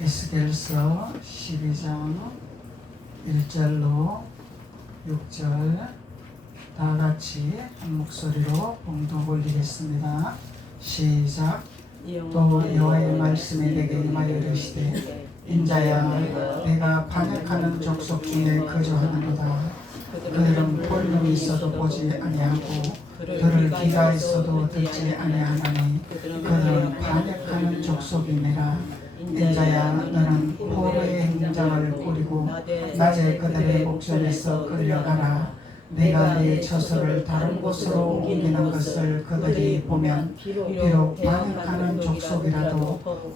에스겔서 12장 1절로 6절 다 같이 한 목소리로 봉독 올리겠습니다. 시작. 또 여호와의 말씀이 내게 임하여 이르시되 인자야, 내가 반역하는 족속 중에 거주하는도다. 그들은 볼륨이 있어도 보지 아니하고 들을 귀가 있어도 듣지 아니하나니 그들은 반역하는 족속이니라. 인자야, 너는 포로의 행장을 꾸리고 낮에 그들의 목전에서 끌려가라. 내가 네 처소를 다른 곳으로 옮기는 것을 그들이 보면 비록 반역하는 족속이라도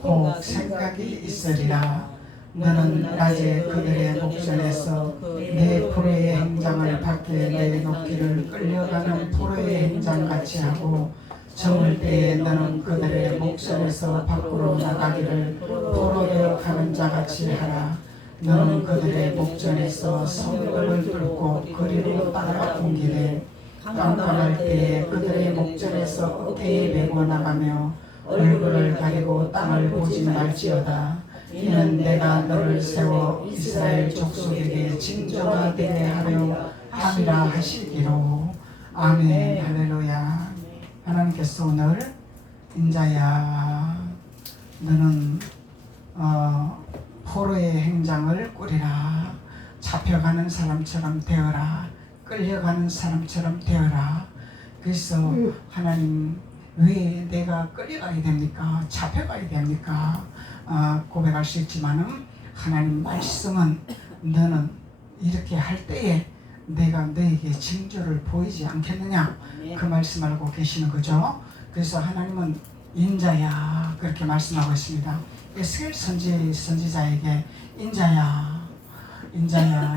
혹 생각이 있으리라. 너는 낮에 그들의 목전에서 내 포로의 행장을 밖에 내놓기를 끌려가는 포로의 행장같이 하고 저물 때에 너는 그들의 목전에서 밖으로 나가기를 포로되어 가는 자같이 하라. 너는 그들의 목전에서 성벽을 뚫고 거리로 따라 옮기되 깜깜할 때에 그들의 목전에서 어깨에 메고 나가며 얼굴을 가리고 땅을 보지 말지어다. 이는 내가 너를 세워 이스라엘 족속에게 징조가 되게 하려 함이라 하시기로. 아멘. 할렐루야. 하나님께서 오늘 인자야, 너는 포로의 행장을 꾸리라. 잡혀가는 사람처럼 되어라. 끌려가는 사람처럼 되어라. 그래서 하나님, 왜 내가 끌려가야 됩니까? 잡혀가야 됩니까? 고백할 수 있지만은 하나님 말씀은 너는 이렇게 할 때에 내가 너에게 징조를 보이지 않겠느냐, 그 말씀 알고 계시는 거죠. 그래서 하나님은 인자야 그렇게 말씀하고 있습니다. 에스겔 선지자에게 인자야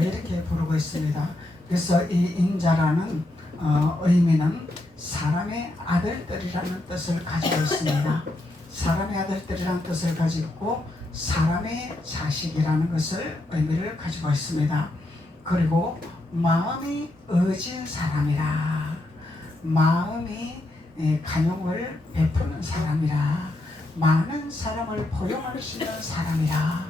이렇게 부르고 있습니다. 그래서 이 인자라는 의미는 사람의 아들들이라는 뜻을 가지고 있습니다. 사람의 아들들이라는 뜻을 가지고 있고 사람의 자식이라는 것을 의미를 가지고 있습니다. 그리고 마음이 어진 사람이라, 마음이 간용을 베푸는 사람이라, 많은 사람을 포용할 수 있는 사람이라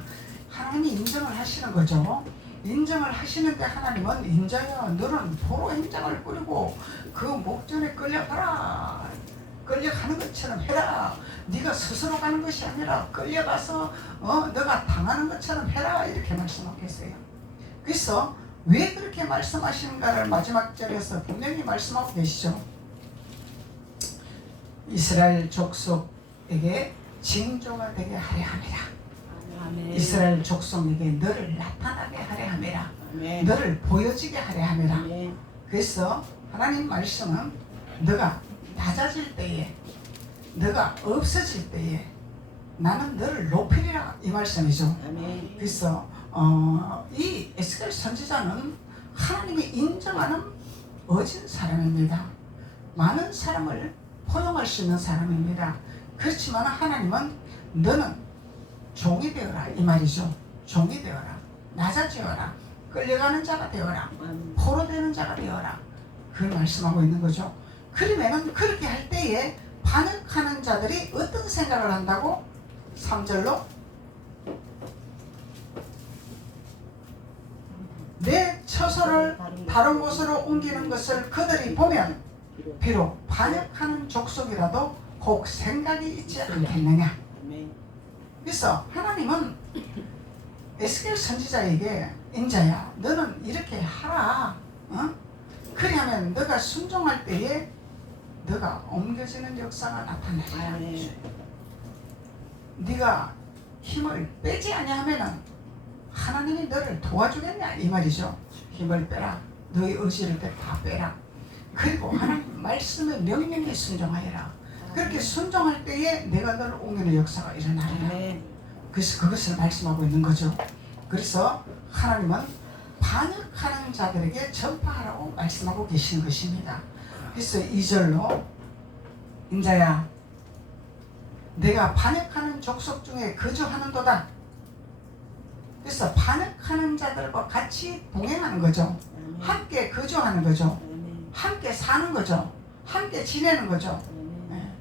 하나님이 인정을 하시는 거죠. 인정을 하시는데 하나님은 인자야, 너는 포로 행장을 꾸리고 그 목전에 끌려가라. 끌려가는 것처럼 해라. 네가 스스로 가는 것이 아니라 끌려가서 너가 당하는 것처럼 해라. 이렇게 말씀하고 계세요. 그래서 왜 그렇게 말씀하시는가를 마지막 절에서 분명히 말씀하고 계시죠. 이스라엘 족속에게 징조가 되게 하려 함이라. 아멘. 이스라엘 족속에게 너를 나타나게 하려 함이라. 아멘. 너를 보여지게 하려 함이라. 아멘. 그래서 하나님 말씀은 너가 낮아질 때에, 너가 없어질 때에 나는 너를 높이리라, 이 말씀이죠. 아멘. 그래서 이 에스겔 선지자는 하나님이 인정하는 어진 사람입니다. 많은 사람을 포용할 수 있는 사람입니다. 그렇지만 하나님은 너는 종이 되어라, 이 말이죠. 종이 되어라, 낮아지어라, 끌려가는 자가 되어라, 포로 되는 자가 되어라, 그걸 말씀하고 있는 거죠. 그러면은 그렇게 할 때에 반역하는 자들이 어떤 생각을 한다고? 3절로 내 처소를 다른 곳으로 옮기는 것을 그들이 보면 비록 반역하는 족속이라도 혹 생각이 있지 않겠느냐. 그래서 하나님은 에스겔 선지자에게 인자야, 너는 이렇게 하라. 그리하면 너가 순종할 때에 너가 옮겨지는 역사가 나타나리라. 네가 힘을 빼지 아니하면은 하나님이 너를 도와주겠냐, 이 말이죠. 힘을 빼라. 너의 의지를 다 빼라. 그리고 하나님 말씀에 명령에 순종하여라. 그렇게 순종할 때에 내가 너를 옮기는 역사가 일어나리라. 그래서 그것을 말씀하고 있는 거죠. 그래서 하나님은 반역하는 자들에게 전파하라고 말씀하고 계시는 것입니다. 그래서 2절로 인자야, 내가 반역하는 족속 중에 거주하는도다. 그래서 반역하는 자들과 같이 동행하는 거죠. 함께 거주하는 거죠. 함께 사는 거죠. 함께 지내는 거죠.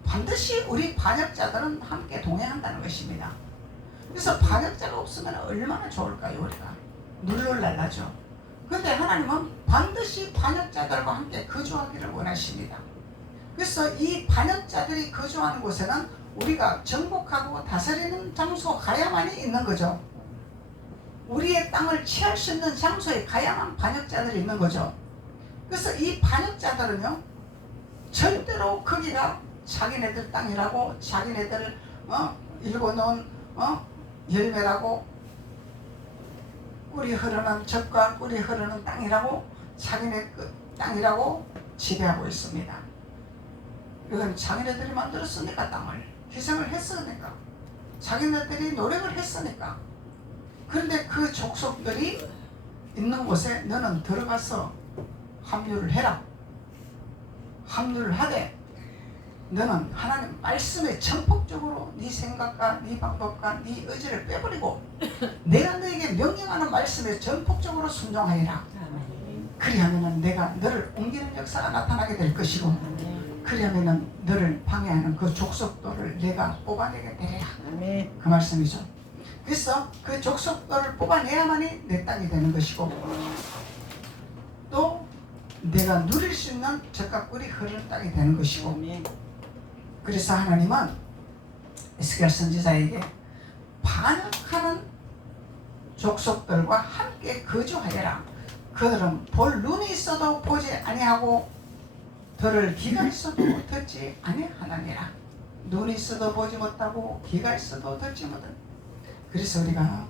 반드시 우리 반역자들은 함께 동행한다는 것입니다. 그래서 반역자가 없으면 얼마나 좋을까요? 우리가 눌룰랄라죠. 근데 하나님은 반드시 반역자들과 함께 거주하기를 원하십니다. 그래서 이 반역자들이 거주하는 곳에는 우리가 정복하고 다스리는 장소 가야만이 있는 거죠. 우리의 땅을 취할 수 있는 장소에 가야만 반역자들이 있는 거죠. 그래서 이 반역자들은요, 절대로 거기가 자기네들 땅이라고, 자기네들 일궈놓은 열매라고, 꿀이 흐르는 젖과 꿀이 흐르는 땅이라고, 자기네 땅이라고 지배하고 있습니다. 이건 자기네들이 만들었으니까, 땅을 희생을 했으니까, 자기네들이 노력을 했으니까. 그런데 그 족속들이 있는 곳에 너는 들어가서 합류를 해라. 합류를 하되 너는 하나님 말씀에 전폭적으로 네 생각과 네 방법과 네 의지를 빼버리고 내가 너에게 명령하는 말씀에 전폭적으로 순종하리라. 그리하면 내가 너를 옮기는 역사가 나타나게 될 것이고, 그리하면 너를 방해하는 그 족속들을 내가 뽑아내게 되리라. 그 말씀이죠. 그래서 그 족속들을 뽑아내야만이 내 땅이 되는 것이고, 또 내가 누릴 수 있는 젖과 꿀이 흐르는 땅이 되는 것이고, 그래서 하나님은 에스겔 선지자에게 반역하는 족속들과 함께 거주하여라. 그들은 볼 눈이 있어도 보지 아니하고 들을 귀가 있어도 듣지 아니하느니라. 눈이 있어도 보지 못하고 귀가 있어도 듣지 못하는. 그래서 우리가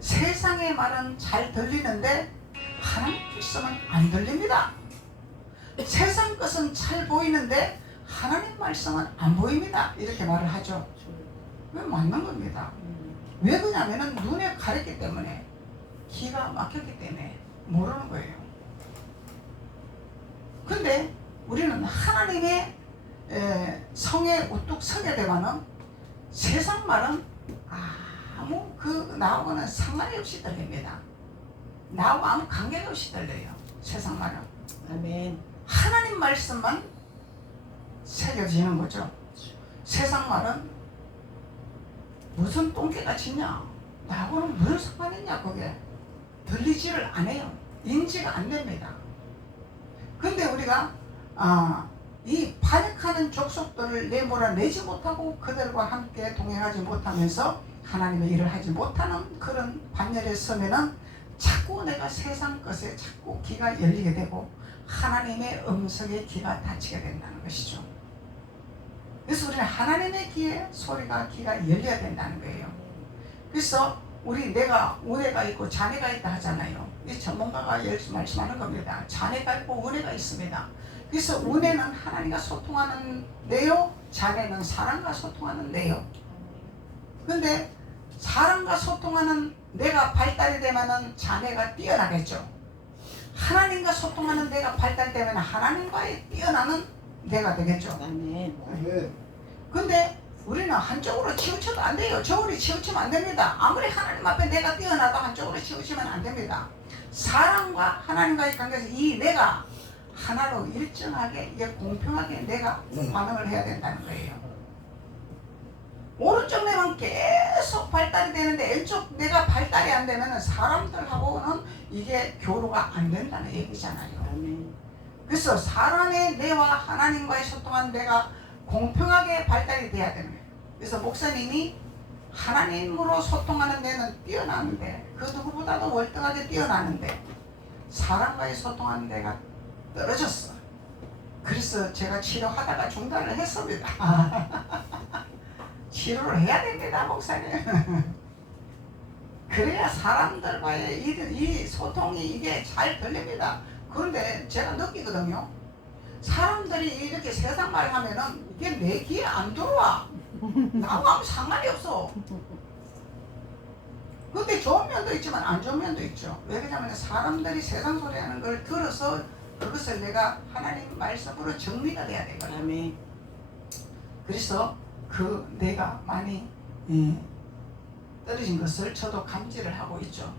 세상의 말은 잘 들리는데 하나님 말씀은 안 들립니다. 세상 것은 잘 보이는데 하나님 말씀은 안 보입니다. 이렇게 말을 하죠. 왜 맞는 겁니다. 왜 그러냐면 눈에 가렸기 때문에, 귀가 막혔기 때문에 모르는 거예요. 근데 우리는 하나님의 성에 우뚝 서게 되면은 세상 말은 아무 나하고는 상관이 없이 들립니다. 나하고 아무 관계가 없이 들려요. 세상 말은. 아멘. 하나님 말씀만 새겨지는 거죠. 세상 말은 무슨 똥개가 지냐, 나하고는 무슨 상관이 있냐, 그게 들리지를 않아요. 인지가 안 됩니다. 근데 우리가 이 반역하는 족속들을 내몰아내지 못하고 그들과 함께 동행하지 못하면서 하나님의 일을 하지 못하는 그런 반열에 서면은 자꾸 내가 세상 것에 자꾸 귀가 열리게 되고 하나님의 음성에 귀가 닫히게 된다는 것이죠. 그래서 우리는 하나님의 귀에 귀가 열려야 된다는 거예요. 그래서 내가 은혜가 있고 자네가 있다 하잖아요. 이 전문가가 말씀하는 겁니다. 자네가 있고 은혜가 있습니다. 그래서 은혜는 하나님과 소통하는 데요, 자네는 사람과 소통하는 데요. 근데 사람과 소통하는 내가 발달이 되면은 자네가 뛰어나겠죠. 하나님과 소통하는 내가 발달되면 하나님과의 뛰어나는 내가 되겠죠. 아멘. 근데 우리는 한쪽으로 치우쳐도 안 돼요. 저울이 치우치면 안 됩니다. 아무리 하나님 앞에 내가 뛰어나도 한쪽으로 치우치면 안 됩니다. 사람과 하나님과의 관계에서 이 내가 하나로 일정하게, 이게 공평하게 내가 반응을 해야 된다는 거예요. 오른쪽 내만 계속 발달이 되는데 왼쪽 내가 발달이 안 되면 사람들하고는 이게 교류가 안 된다는 얘기잖아요. 그래서 사람의 뇌와 하나님과의 소통한 뇌가 공평하게 발달이 돼야 되는 거예요. 그래서 목사님이 하나님으로 소통하는 뇌는 뛰어나는데, 그 누구보다도 월등하게 뛰어나는데 사람과의 소통하는 뇌가 떨어졌어. 그래서 제가 치료하다가 중단을 했습니다. 치료를 해야 됩니다, 목사님. 그래야 사람들과의 이 소통이 이게 잘 들립니다. 그런데 제가 느끼거든요. 사람들이 이렇게 세상 말 하면은 이게 내 귀에 안 들어와. 나하고 아무 상관이 없어. 근데 좋은 면도 있지만 안 좋은 면도 있죠. 왜 그러냐면 사람들이 세상 소리 하는 걸 들어서 그것을 내가 하나님 말씀으로 정리가 돼야 되거든요. 아멘. 그래서 내가 많이 떨어진 것을 저도 감지를 하고 있죠.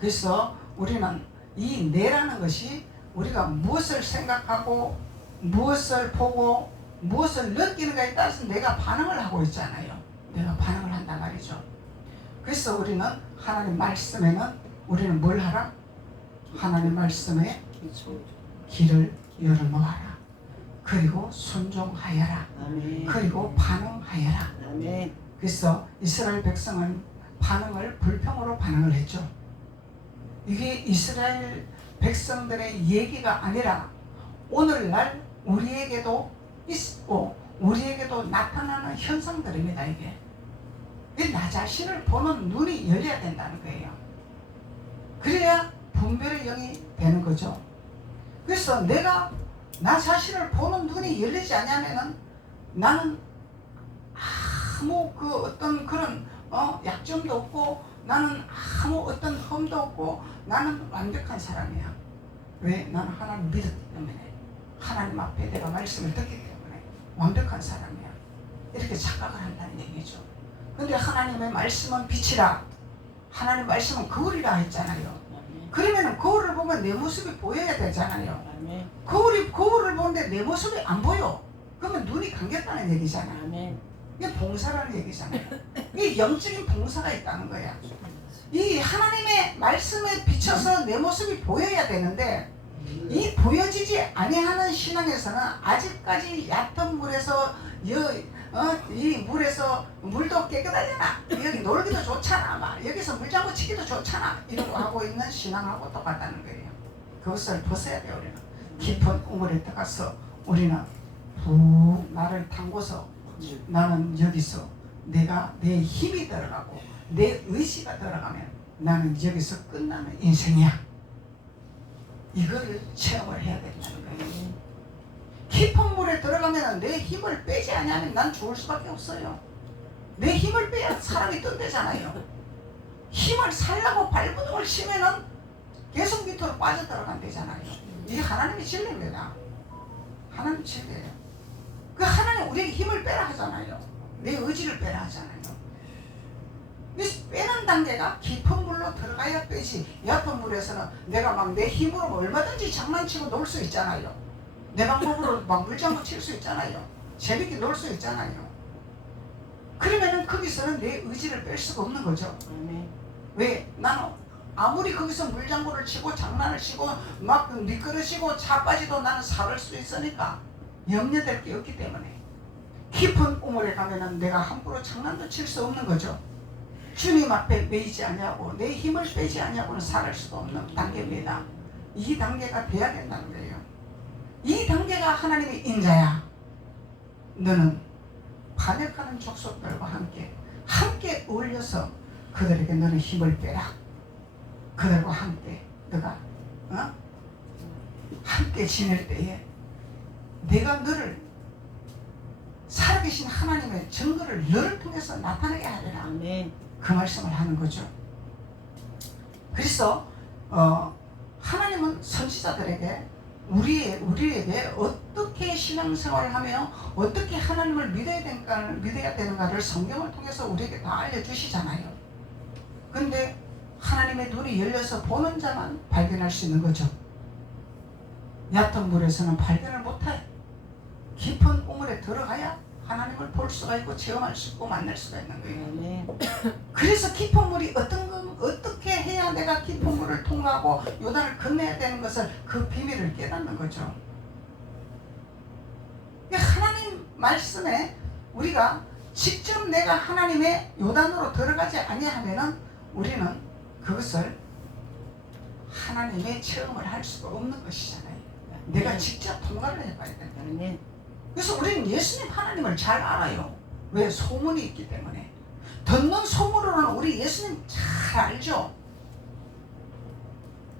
그래서 우리는 이 뇌라는 것이 우리가 무엇을 생각하고 무엇을 보고 무엇을 느끼는가에 따라서 내가 반응을 하고 있잖아요. 내가 반응을 한단 말이에요. 말이죠. 그래서 우리는 하나님 말씀에는 우리는 뭘 하라? 하나님 말씀에 길을 열어놓아라. 그리고 순종하여라. 아멘. 그리고 반응하여라. 아멘. 그래서 이스라엘 백성은 반응을 불평으로 반응을 했죠. 이게 이스라엘 백성들의 얘기가 아니라 오늘날 우리에게도 있고 우리에게도 나타나는 현상들입니다. 이게 나 자신을 보는 눈이 열려야 된다는 거예요. 그래야 분별의 영이 되는 거죠. 그래서 내가 나 자신을 보는 눈이 열리지 않으면은 나는 아무 그 어떤 그런 약점도 없고 나는 아무 어떤 흠도 없고 나는 완벽한 사람이야. 왜? 나는 하나님 믿었기 때문에, 하나님 앞에 내가 말씀을 듣기 때문에 완벽한 사람이야. 이렇게 착각을 한다는 얘기죠. 근데 하나님의 말씀은 빛이라, 하나님 말씀은 거울이라 했잖아요. 그러면 거울을 보면 내 모습이 보여야 되잖아요. 거울을 보는데 내 모습이 안 보여. 그러면 눈이 감겼다는 얘기잖아요. 이게 봉사라는 얘기잖아요. 이게 영적인 봉사가 있다는 거야. 이 하나님의 말씀에 비춰서 내 모습이 보여야 되는데 이 보여지지 아니하는 신앙에서는 아직까지 얕은 물에서 이 물에서 물도 깨끗하잖아. 여기 놀기도 좋잖아. 막 여기서 물장구 치기도 좋잖아. 이러고 하고 있는 신앙하고 똑같다는 거예요. 그것을 벗어야 돼요. 우리는 깊은 우물에 들어가서 우리는 푹 나를 담궈서 나는 여기서 내가 내 힘이 들어가고 내 의지가 들어가면 나는 여기서 끝나는 인생이야. 이거를 체험을 해야 된다는 거예요. 깊은 물에 들어가면 내 힘을 빼지 않으면 난 죽을 수밖에 없어요. 내 힘을 빼야 사람이 뜬대잖아요. 힘을 살라고 발버둥을 치면은 계속 밑으로 빠져들어간대잖아요. 이게 하나님의 진리입니다. 하나님 진리예요. 그 하나님 우리에게 힘을 빼라 하잖아요. 내 의지를 빼라 하잖아요. 빼는 단계가 깊은 물로 들어가야 빼지. 얕은 물에서는 내가 막 내 힘으로 얼마든지 장난치고 놀 수 있잖아요. 내 방법으로 막 물장구 칠 수 있잖아요. 재밌게 놀 수 있잖아요. 그러면은 거기서는 내 의지를 뺄 수가 없는 거죠. 왜? 나는 아무리 거기서 물장구를 치고 장난을 치고 막 미끄러지고 자빠지도 나는 살을 수 있으니까 염려될 게 없기 때문에 깊은 우물에 가면은 내가 함부로 장난도 칠 수 없는 거죠. 주님 앞에 매이지 않냐고 내 힘을 빼지 않냐고는 살을 수도 없는 단계입니다. 이 단계가 돼야 된다는 거예요. 이 단계가 하나님의 인자야. 너는 반역하는 족속들과 함께 어울려서 그들에게 너는 힘을 빼라. 그들과 함께 너가 함께 지낼 때에 내가 너를 살아계신 하나님의 증거를 너를 통해서 나타나게 하리라. 아멘. 그 말씀을 하는 거죠. 그래서 하나님은 선지자들에게 우리에게 어떻게 신앙생활을 하며 어떻게 하나님을 믿어야 되는가를 성경을 통해서 우리에게 다 알려주시잖아요. 그런데 하나님의 눈이 열려서 보는 자만 발견할 수 있는 거죠. 얕은 물에서는 발견을 못해. 깊은 우물에 들어가야 하나님을 볼 수가 있고 체험할 수 있고 만날 수가 있는 거예요. 그래서 깊은 물이 어떻게 해야 내가 깊은 물을 통과하고 요단을 건너야 되는 것을 그 비밀을 깨닫는 거죠. 하나님 말씀에 우리가 직접 내가 하나님의 요단으로 들어가지 아니하면은 우리는 그것을 하나님의 체험을 할 수가 없는 것이잖아요. 내가 직접 통과를 해봐야 된다. 그래서 우리는 예수님 하나님을 잘 알아요. 왜? 소문이 있기 때문에. 듣는 소문으로는 우리 예수님 잘 알죠.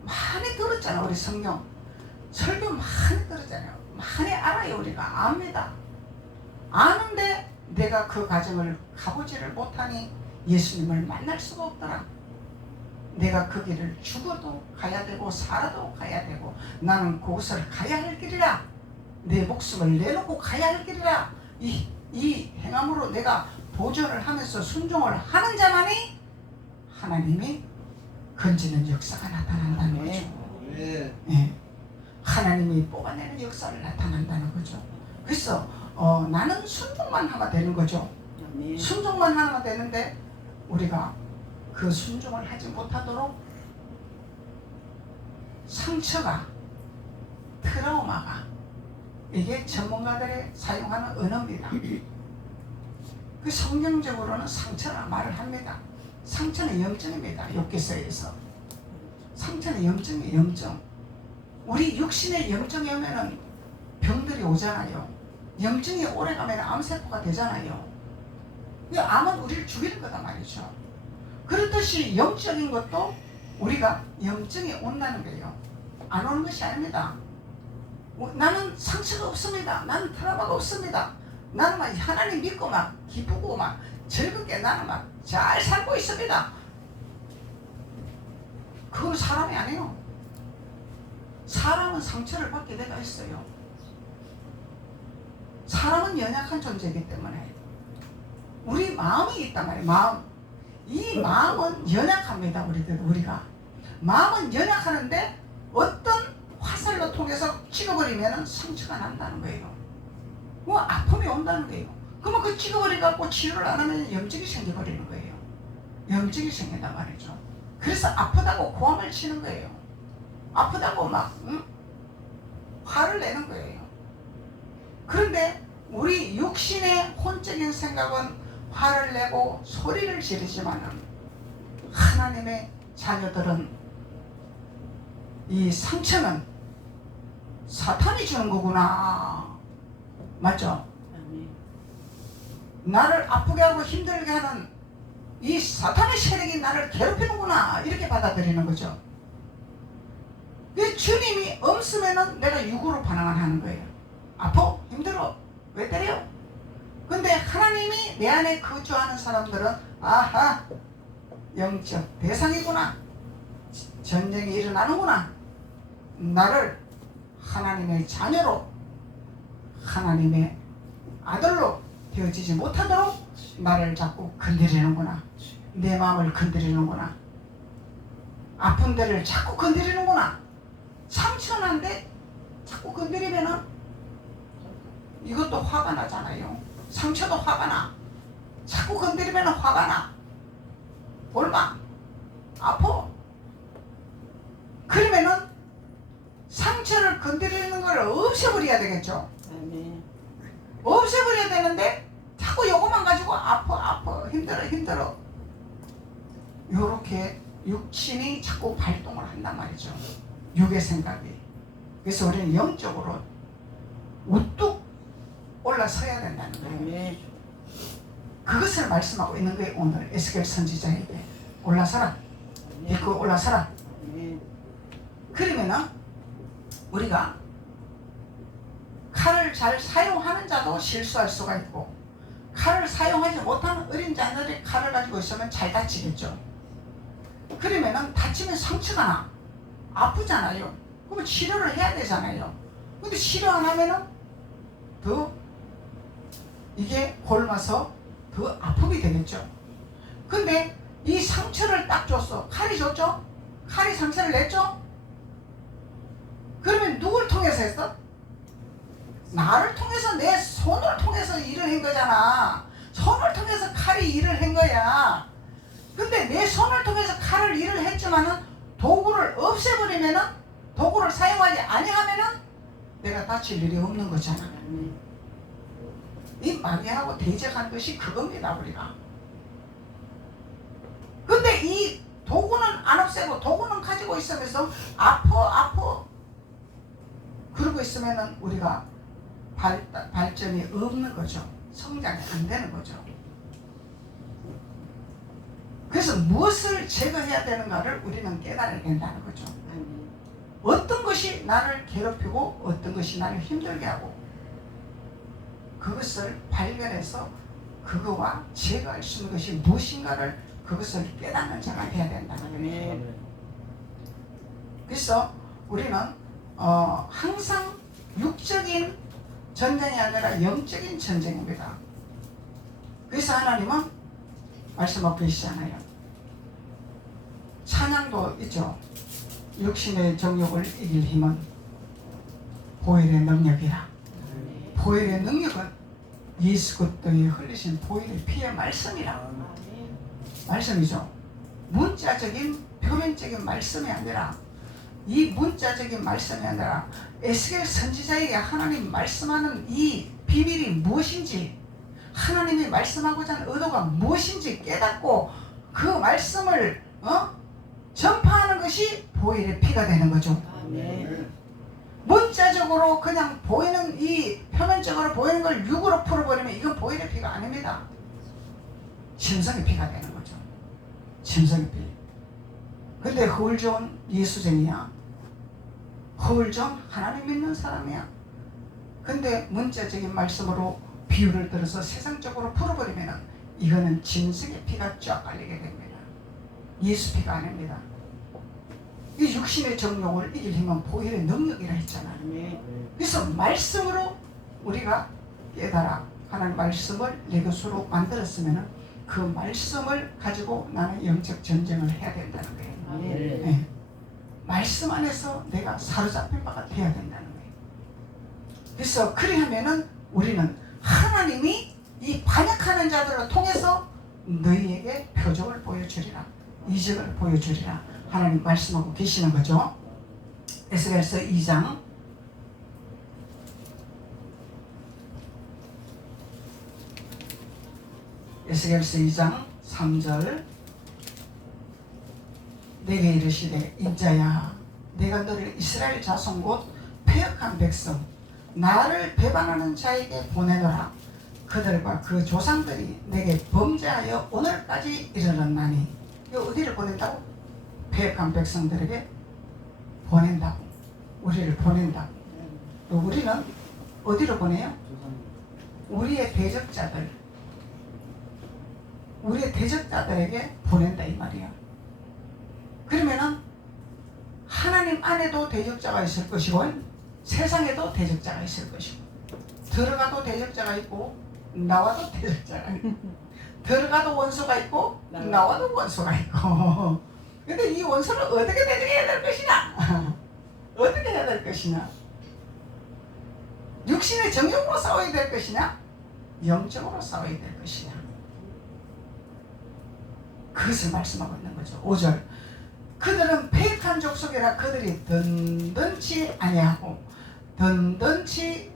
많이 들었잖아. 우리 성경 설교 많이 들었잖아요. 많이 알아요. 우리가 압니다. 아는데 내가 그 과정을 가보지를 못하니 예수님을 만날 수가 없더라. 내가 그 길을 죽어도 가야 되고 살아도 가야 되고 나는 그곳을 가야 할 길이라. 내 목숨을 내놓고 가야 할 길이라. 이 행함으로 내가 도전을 하면서 순종을 하는 자만이 하나님이 건지는 역사가 나타난다는 거죠. 네. 하나님이 뽑아내는 역사를 나타난다는 거죠. 그래서 나는 순종만 하면 되는 거죠. 순종만 하면 되는데 우리가 그 순종을 하지 못하도록 상처가, 트라우마가, 이게 전문가들이 사용하는 언어입니다. 그 성경적으로는 상처라 말을 합니다. 상처는 염증입니다. 욥기서에서 상처는 염증이에요. 염증. 우리 육신에 염증이 오면은 병들이 오잖아요. 염증이 오래가면 암세포가 되잖아요. 이 암은 우리를 죽이는 거다 말이죠. 그렇듯이 영적인 것도 우리가 염증이 온다는 거예요. 안 오는 것이 아닙니다. 나는 상처가 없습니다. 나는 트라우마가 없습니다. 나는 막 하나님 믿고 막 기쁘고 막 즐겁게 나는 막 잘 살고 있습니다. 그건 사람이 아니에요. 사람은 상처를 받게 되어 있어요. 사람은 연약한 존재이기 때문에 우리 마음이 있단 말이에요. 마음. 이 마음은 연약합니다. 우리가 마음은 연약하는데 어떤 화살로 통해서 찍어버리면 상처가 난다는 거예요. 뭐 아픔이 온다는 거예요. 그러면 그 찍어버려갖고 치료를 안 하면 염증이 생겨버리는 거예요. 염증이 생긴단 말이죠. 그래서 아프다고 고함을 치는 거예요. 아프다고 막 화를 내는 거예요. 그런데 우리 육신의 혼적인 생각은 화를 내고 소리를 지르지만은 하나님의 자녀들은 이 상처는 사탄이 주는 거구나. 맞죠? 나를 아프게 하고 힘들게 하는 이 사탄의 세력이 나를 괴롭히는구나. 이렇게 받아들이는 거죠. 주님이 없으면은 내가 육으로 반응을 하는 거예요. 아파? 힘들어? 왜 때려? 근데 하나님이 내 안에 거주하는 사람들은 아하, 영적 대상이구나. 전쟁이 일어나는구나. 나를 하나님의 자녀로, 하나님의 아들로 되어지지 못하도록 나를 자꾸 건드리는구나. 내 마음을 건드리는구나. 아픈 데를 자꾸 건드리는구나. 상처난데 자꾸 건드리면은 이것도 화가 나잖아요. 상처도 화가 나. 자꾸 건드리면 화가 나. 얼마? 아파. 그러면은 상처를 건드리는 걸 없애버려야 되겠죠. 없애버려야 되는데 자꾸 요것만 가지고 아파 힘들어 요렇게 육신이 자꾸 발동을 한단 말이죠. 육의 생각이. 그래서 우리는 영적으로 우뚝 올라서야 된다는 거예요. 그것을 말씀하고 있는 거예요. 오늘 에스겔 선지자에게 올라서라. 믿고 올라서라. 그러면은 우리가 칼을 잘 사용하는 자도 실수할 수가 있고, 칼을 사용하지 못하는 어린 자들이 칼을 가지고 있으면 잘 다치겠죠. 그러면은 다치면 상처가 나. 아프잖아요. 그러면 치료를 해야 되잖아요. 근데 치료 안 하면은 더 이게 곪아서 더 아픔이 되겠죠. 근데 이 상처를 딱 줬어. 칼이 줬죠? 칼이 상처를 냈죠? 그러면 누굴 통해서 했어? 나를 통해서, 내 손을 통해서 일을 한 거잖아. 손을 통해서 칼이 일을 한 거야. 근데 내 손을 통해서 칼을 일을 했지만은 도구를 없애버리면은, 도구를 사용하지 아니하면은 내가 다칠 일이 없는 거잖아. 이 마귀하고 대적한 것이 그겁니다, 우리가. 근데 이 도구는 안 없애고 도구는 가지고 있으면서 아파 그러고 있으면은 우리가 발전이 없는 거죠. 성장이 안 되는 거죠. 그래서 무엇을 제거해야 되는가를 우리는 깨달아야 된다는 거죠. 어떤 것이 나를 괴롭히고 어떤 것이 나를 힘들게 하고, 그것을 발견해서 그거와 제거할 수 있는 것이 무엇인가를, 그것을 깨닫는 자가 해야 된다는 거예요. 그래서 우리는 항상 육적인 전쟁이 아니라 영적인 전쟁입니다. 그래서 하나님은 말씀하고 계시잖아요. 찬양도 있죠. 육신의 정욕을 이길 힘은 보혈의 능력이라. 보혈의 능력은 예수 그리스도의 흘리신 보혈의 피의 말씀이라. 말씀이죠. 문자적인 표면적인 말씀이 아니라 이 문자적인 말씀이 아니라 에스겔 선지자에게 하나님 말씀하는 이 비밀이 무엇인지 하나님이 말씀하고자 하는 의도가 무엇인지 깨닫고 그 말씀을 전파하는 것이 보혈의 피가 되는 거죠. 아멘. 문자적으로 그냥 보이는 이 표면적으로 보이는 걸 육으로 풀어버리면 이건 보혈의 피가 아닙니다. 심성의 피가 되는 거죠. 심성의 피. 근데 허울종 예수쟁이야. 허울종 하나님 믿는 사람이야. 근데 문자적인 말씀으로 비유를 들어서 세상적으로 풀어버리면 이거는 짐승의 피가 쫙 깔리게 됩니다. 예수 피가 아닙니다. 이 육신의 정욕을 이길 힘은 보혈의 능력이라 했잖아요. 그래서 말씀으로 우리가 깨달아 하나님 말씀을 내 것으로 만들었으면 그 말씀을 가지고 나는 영적 전쟁을 해야 된다는 거예요. 네. 말씀 안에서 내가 사로잡힌 바가 되어야 된다는 거예요. 그래서 그리하면은 우리는 하나님이 이 반역하는 자들을 통해서 너희에게 표적을 보여주리라, 이적을 보여주리라 하나님 말씀하고 계시는 거죠. 에스겔서 2장 에스겔서 2장 3절 내게 이르시되 인자야 내가 너를 이스라엘 자손 곧 패역한 백성 나를 배반하는 자에게 보내노라. 그들과 그 조상들이 내게 범죄하여 오늘까지 이르렀나니. 이거 어디를 보낸다고? 패역한 백성들에게 보낸다고. 우리를 보낸다고. 또 우리는 어디로 보내요? 우리의 대적자들, 우리의 대적자들에게 보낸다 이 말이야. 그러면은 하나님 안에도 대적자가 있을 것이고 세상에도 대적자가 있을 것이고 들어가도 대적자가 있고 나와도 대적자가 있고 들어가도 원수가 있고 나와도 원수가 있고 근데 이 원수를 어떻게 대적해야 될 것이냐? 어떻게 해야 될 것이냐? 육신의 정욕으로 싸워야 될 것이냐? 영적으로 싸워야 될 것이냐? 그것을 말씀하고 있는 거죠. 5절 그들은 패역한 족속이라 그들이 듣든지 아니하고 듣든지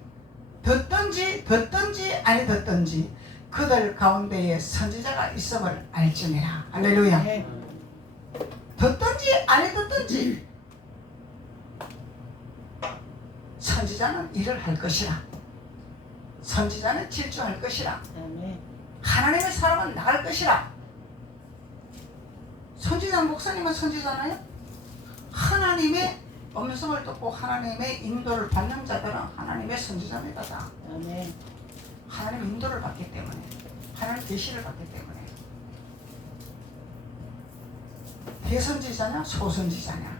아니 듣든지 그들 가운데에 선지자가 있음을 알지니라. 할렐루야. 듣든지 아니 듣든지 선지자는 일을 할 것이라. 선지자는 질주할 것이라. 하나님의 사람은 나갈 것이라. 선지자 목사님은 선지자나요? 하나님의 음성을 듣고 하나님의 인도를 받는 자들은 하나님의 선지자입니다. 하나님의 인도를 받기 때문에 하나님의 계시를 받기 때문에 대선지자냐 소선지자냐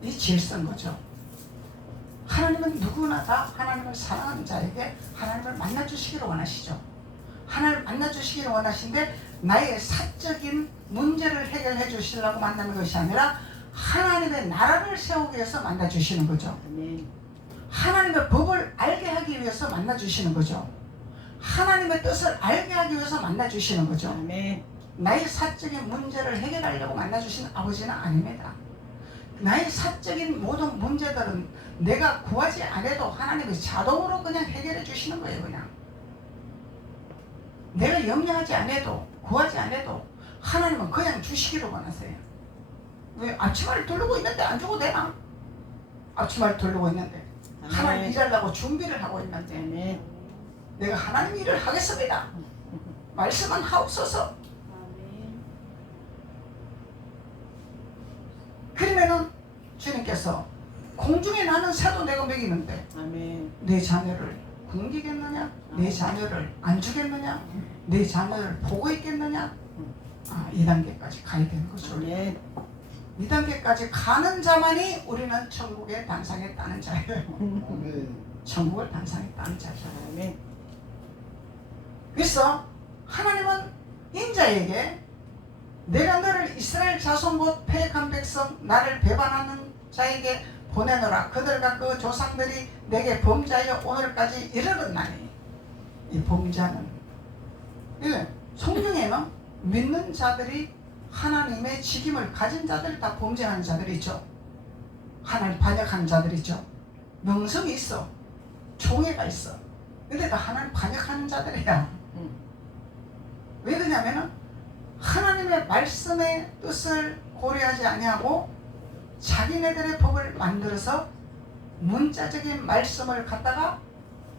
이 질서인 거죠. 하나님은 누구나 다 하나님을 사랑하는 자에게 하나님을 만나주시기를 원하시죠. 하나님을 만나주시기를 원하신데 나의 사적인 문제를 해결해 주시려고 만나는 것이 아니라 하나님의 나라를 세우기 위해서 만나주시는 거죠. 하나님의 법을 알게 하기 위해서 만나주시는 거죠. 하나님의 뜻을 알게 하기 위해서 만나주시는 거죠. 나의 사적인 문제를 해결하려고 만나주시는 아버지는 아닙니다. 나의 사적인 모든 문제들은 내가 구하지 않아도 하나님이 자동으로 그냥 해결해 주시는 거예요. 그냥 내가 염려하지 않아도 구하지 않아도 하나님은 그냥 주시기를 원하세요. 왜? 앞치마를 두르고 있는데 안 주고 되나? 앞치마를 두르고 있는데 하나님 일하려고 준비를 하고 있는데 내가 하나님 일을 하겠습니다. 말씀은 하옵소서. 그러면은 주님께서 공중에 나는 새도 내가 먹이는데 내 자녀를 굶기겠느냐? 내 자녀를 안 주겠느냐? 내 자녀를 보고 있겠느냐? 아, 2단계까지 가야 되는 거죠. 2단계까지 가는 자만이 우리는 천국의 단상에 따는 자예요. 천국을 단상에 따는 자죠. 그래서 하나님은 인자에게 내가 너를 이스라엘 자손 곧 패역한 백성 나를 배반하는 자에게 보내노라. 그들과 그 조상들이 내게 범죄하여 오늘까지 이르렀나니. 이 범죄는 성경에는 믿는 자들이 하나님의 직임을 가진 자들이 다 범죄하는 자들이죠. 하나님 반역하는 자들이죠. 명성이 있어. 총애가 있어. 근데 다 하나님 반역하는 자들이야. 왜 그러냐면은 하나님의 말씀의 뜻을 고려하지 아니하고 자기네들의 법을 만들어서 문자적인 말씀을 갖다가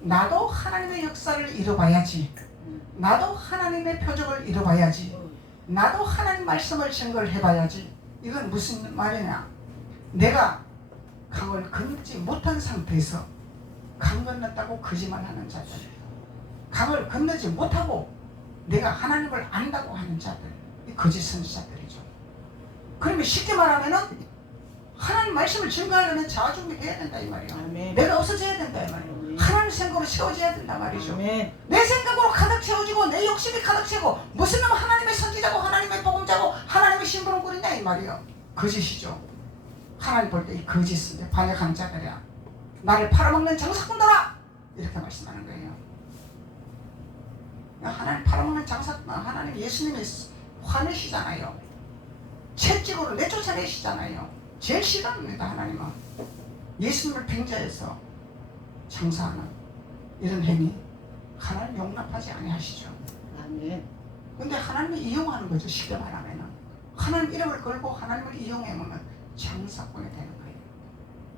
나도 하나님의 역사를 이뤄봐야지, 나도 하나님의 표적을 이뤄봐야지, 나도 하나님 말씀을 증거를 해봐야지. 이건 무슨 말이냐? 내가 강을 건너지 못한 상태에서 강 건넜다고 거짓말하는 자들, 강을 건너지 못하고 내가 하나님을 안다고 하는 자들, 이 거짓 선지자들이죠. 그러면 쉽게 말하면은 하나님 말씀을 증거하려면 자아중립해야 된다 이 말이야. 아멘. 내가 없어져야 된다 이 말이야. 아멘. 하나님 생각으로 채워져야 된다 말이죠. 아멘. 내 생각으로 가득 채워지고 내 욕심이 가득 채고 무슨 놈 하나님의 선지자고 하나님의 복음자고 하나님의 심부름꾼이냐 이 말이야. 거짓이죠. 하나님 볼 때 이 거짓은 반역하는 자들이야. 나를 팔아먹는 장사꾼들아 이렇게 말씀하는 거예요. 하나님 팔아먹는 장사꾼, 하나님 예수님이 화내시잖아요. 채찍으로 내쫓아내시잖아요. 제일 싫어합니다. 하나님은 예수님을 빙자해서 장사하는 이런 행위 하나님 용납하지 아니하시죠. 아멘. 근데 하나님이 이용하는 거죠. 쉽게 말하면은 하나님 이름을 걸고 하나님을 이용하면 장사꾼이 되는 거예요.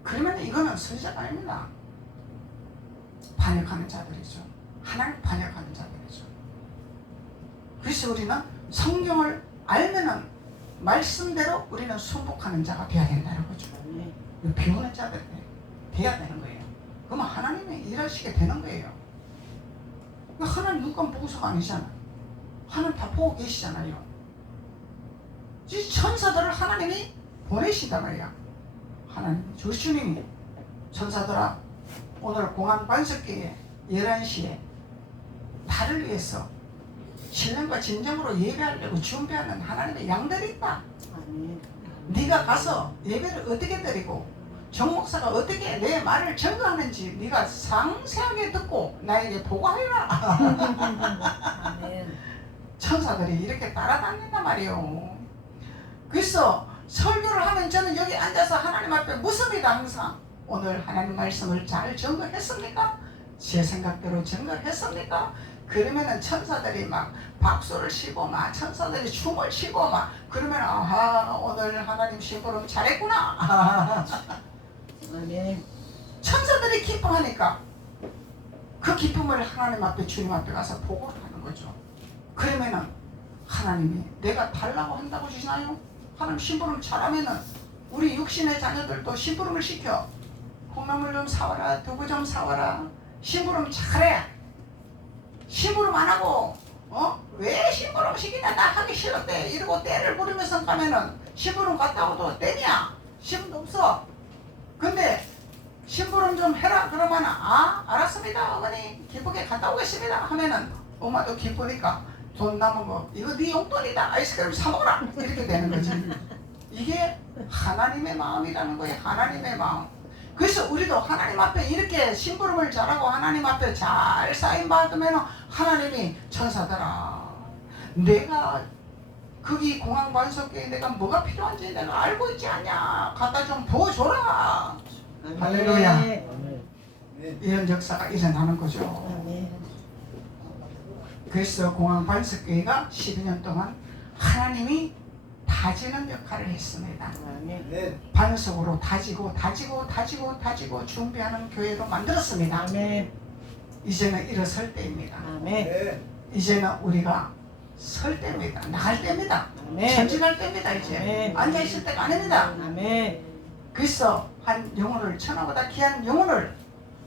그러면 이거는 선지자가 아닙니다. 반역하는 자들이죠. 하나님 반역하는 자들이죠. 그래서 우리는 성경을 알면은 말씀대로 우리는 순복하는 자가 되어야 된다는 거죠. 비우는 자들 되어야 되는 거예요. 그러면 하나님이 일하시게 되는 거예요. 하나님 눈감 보고서가 아니잖아. 하나님 다 보고 계시잖아요. 천사들을 하나님이 보내신단 말이야. 하나님, 주님이 천사들아 오늘 공항 반석기에 11시에 나를 위해서 신령과 진정으로 예배하려고 준비하는 하나님의 양들이 있다. 아멘. 네가 가서 예배를 어떻게 드리고 정목사가 어떻게 내 말을 증거하는지 네가 상세하게 듣고 나에게 보고하라. 아멘. 천사들이 이렇게 따라다닌단 말이에요. 그래서 설교를 하면 저는 여기 앉아서 하나님 앞에 묻습니다. 항상 오늘 하나님 말씀을 잘 증거했습니까? 제 생각대로 증거했습니까? 그러면은 천사들이 막 박수를 치고 막 천사들이 춤을 추고 막 그러면 아하 오늘 하나님 심부름 잘했구나. 아멘. 천사들이 기뻐하니까 그 기쁨을 하나님 앞에 주님 앞에 가서 보고를 하는 거죠. 그러면은 하나님이 내가 달라고 한다고 주시나요? 하나님 심부름 잘하면은 우리 육신의 자녀들도 심부름을 시켜. 콩나물 좀 사와라, 두부 좀 사와라. 심부름 잘해. 심부름 안 하고 왜 심부름 시키냐 나 하기 싫었대 이러고 때를 부리면서 가면은 심부름 갔다 오도 때냐 심부름 없어. 근데 심부름 좀 해라 그러면 알았습니다 어머니 기쁘게 갔다 오겠습니다 하면은 엄마도 기쁘니까 돈 남은 거 이거 네 용돈이다 아이스크림 사 먹어라 이렇게 되는 거지. 이게 하나님의 마음이라는 거예요. 하나님의 마음. 그래서 우리도 하나님 앞에 이렇게 심부름을 잘하고 하나님 앞에 잘 사인받으면 하나님이 천사들아 내가 거기 공항 반석에 내가 뭐가 필요한지 내가 알고 있지 않냐 갖다 좀 부어줘라. 할렐루야. 이런 역사가 일어나는 거죠. 그래서 공항 반석교회가 12년 동안 하나님이 다지는 역할을 했습니다. 아멘. 반석으로 다지고 준비하는 교회로 만들었습니다. 아멘. 이제는 일어설 때입니다. 아멘. 이제는 우리가 설 때입니다. 나갈 때입니다. 아멘. 전진할 때입니다. 이제 아멘. 앉아있을 때가 아닙니다. 아멘. 그래서 한 영혼을 천하보다 귀한 영혼을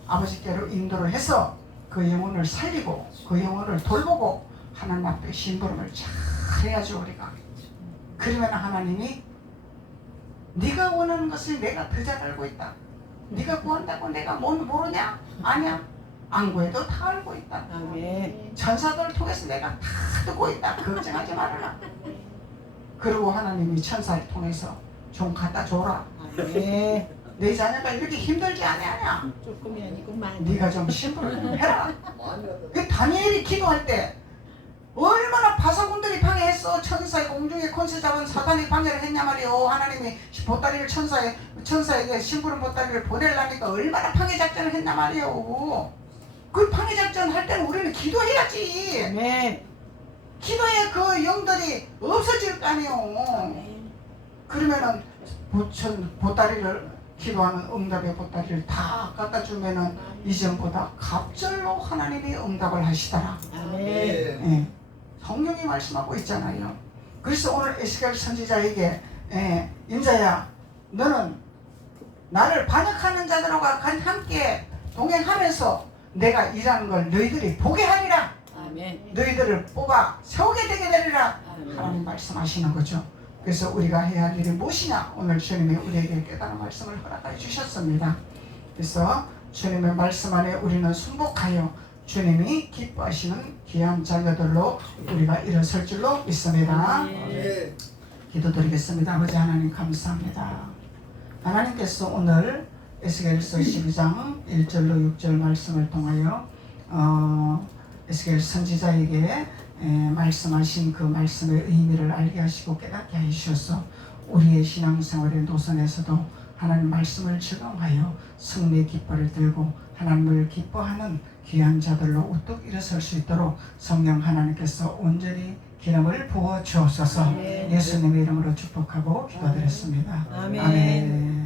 아버지께로 인도를 해서 그 영혼을 살리고 그 영혼을 돌보고 하나님 앞에 심부름을 잘 해야죠 우리가. 그러면 하나님이 네가 원하는 것을 내가 더 잘 알고 있다. 네가 구한다고 내가 뭘 모르냐? 아니야. 안 구해도 다 알고 있다. 아멘. 천사들을 통해서 내가 다 듣고 있다. 걱정하지 말아라. 그리고 하나님이 천사를 통해서 좀 갖다 줘라. 아멘. 내 자녀가 이렇게 힘들지 않냐? 조금이 아니고 많이. 네가 좀 심부름 좀 해라. 그 다니엘이 기도할 때 얼마나 바사군들이 방해했어. 벌써 천사의 공중에 권세 잡은 사단이 방해를 했냐 말이요. 하나님이 보따리를 천사에게 심부름 보따리를 보내려니까 얼마나 방해 작전을 했냐 말이요. 그 방해 작전 할 때는 우리는 기도해야지. 네. 기도해 그 영들이 없어질 거 아니요. 그러면은 보따리를 기도하는 응답의 보따리를 다 갖다 주면은 이전보다 갑절로 하나님이 응답을 하시더라. 아멘. 예. 성경이 말씀하고 있잖아요. 그래서 오늘 에스겔 선지자에게 인자야, 너는 나를 반역하는 자들과 함께 동행하면서 내가 일하는 걸 너희들이 보게 하리라. 아멘. 너희들을 뽑아 세우게 되게 되리라. 아멘. 하나님 말씀하시는 거죠. 그래서 우리가 해야 할 일이 무엇이냐? 오늘 주님이 우리에게 깨달은 말씀을 허락해 주셨습니다. 그래서 주님의 말씀 안에 우리는 순복하여 주님이 기뻐하시는 귀한 자녀들로 우리가 일어설 줄로 믿습니다. 네. 기도드리겠습니다. 아버지 하나님 감사합니다. 하나님께서 오늘 에스겔서 12장 1절로 6절 말씀을 통하여 에스겔 선지자에게 말씀하신 그 말씀의 의미를 알게 하시고 깨닫게 하셔서 우리의 신앙생활의 노선에서도 하나님 말씀을 적용하여 승리의 깃발을 들고 하나님을 기뻐하는 귀한 자들로 우뚝 일어설 수 있도록 성령 하나님께서 온전히 기름을 부어 주옵소서. 예수님의 이름으로 축복하고 기도드렸습니다. 아멘. 아멘.